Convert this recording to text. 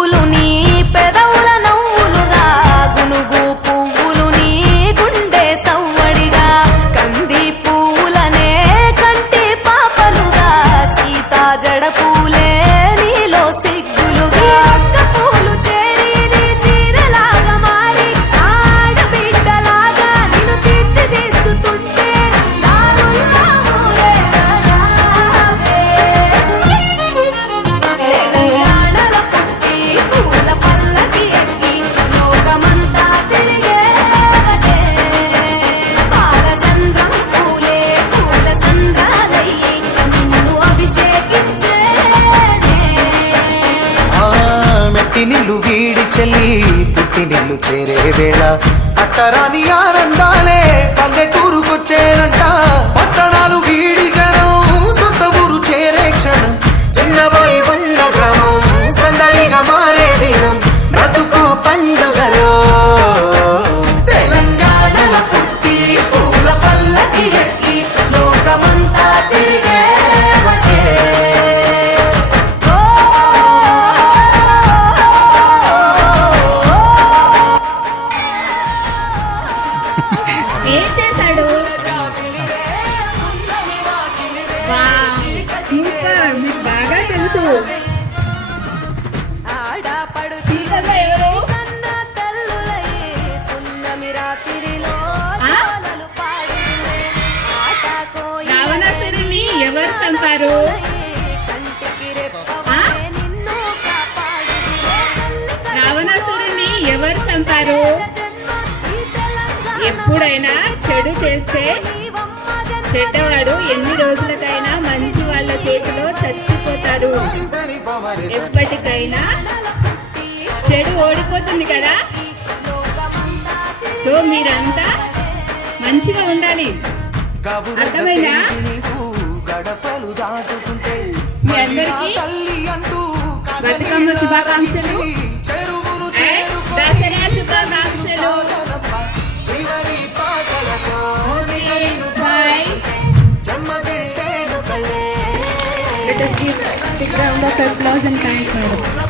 పువ్వులు నీ పెదవుల నవ్వులుగా గునుగు పువ్వులు నీ గుండె సవ్వడిగా కంది పువ్వులనే కంటి పాపలుగా సీతా జడ పూలే నీలో సిగ్గులుగా అక్క పూలు చేరి నీ చీరలాగా మారి ఆడబిడ్డలాగా నిన్ను తీర్చిదిద్దుతుంటే దారుల్లా ఊరేగావే. తెలంగాణలో పుట్టి పూల పల్లకి ఎక్కి లోకమంతా తిరిగేవటే. పాలసంద్రం పూలే పూల సంద్రాలయ్యి నిన్ను అభిషేకించేనే. మెట్టి నిల్లు వీడి చెల్లి పుట్టి నిల్లు చేరే వేళ అట్టరాని ఆనందాలే పల్లెటూరుకొచ్చేనంట. పట్టణాలు వీడి జనం సొంత ఊరు చేరే క్షణం చిన్నబోయి ఉన్న గ్రామం సందడిగా మారే దినం బ్రతుకు పండుగలో. తెలంగాణలో పుట్టి పూల పల్లకి ఎక్కి లోకమంతా తిరిగేవటే. ఓ ఏం చేశాడు? సూపర్, మీకు బాగా తెలుసు. ఆడపడు చీకట్లో ఎవరు? కన్న తల్లులయ్యే పున్నమి రాత్రిలో ఆ? చాలలు పాడుదురే. ఆట కోయి రావణాసురుణ్ణి ఎవరు చంపారు? కంటికి ఆ? రెప్పవలే నిన్ను కాపాడుదురే. తల్లి రావణాసురుణ్ణి ఎవరు చంపారు? జన్మ ఈ తెలంగాణ ఎప్పుడైనా చెడు చేస్తే నీవమ్మ జన్మ చెడ్డవాడు ఎన్ని రోజులకైనా మంచి వాళ్ళ చేతిలో చచ్చిపోతారు. ఎప్పటికైనా చెడు ఓడిపోతుంది కదా. సో మీరంతా మంచిగా ఉండాలి. అర్థమైందా? గడపలు దాటుకుంటే మీ అందరికీ తల్లి అంటూ బతుకమ్మ శుభాకాంక్షలు, చెరువును దసరా శుభాకాంక్షలు. చివరి పాటలతో బాయ్. జన్మదిట్టేను కళ్ళే. Let us give big round of applause and thank Madam.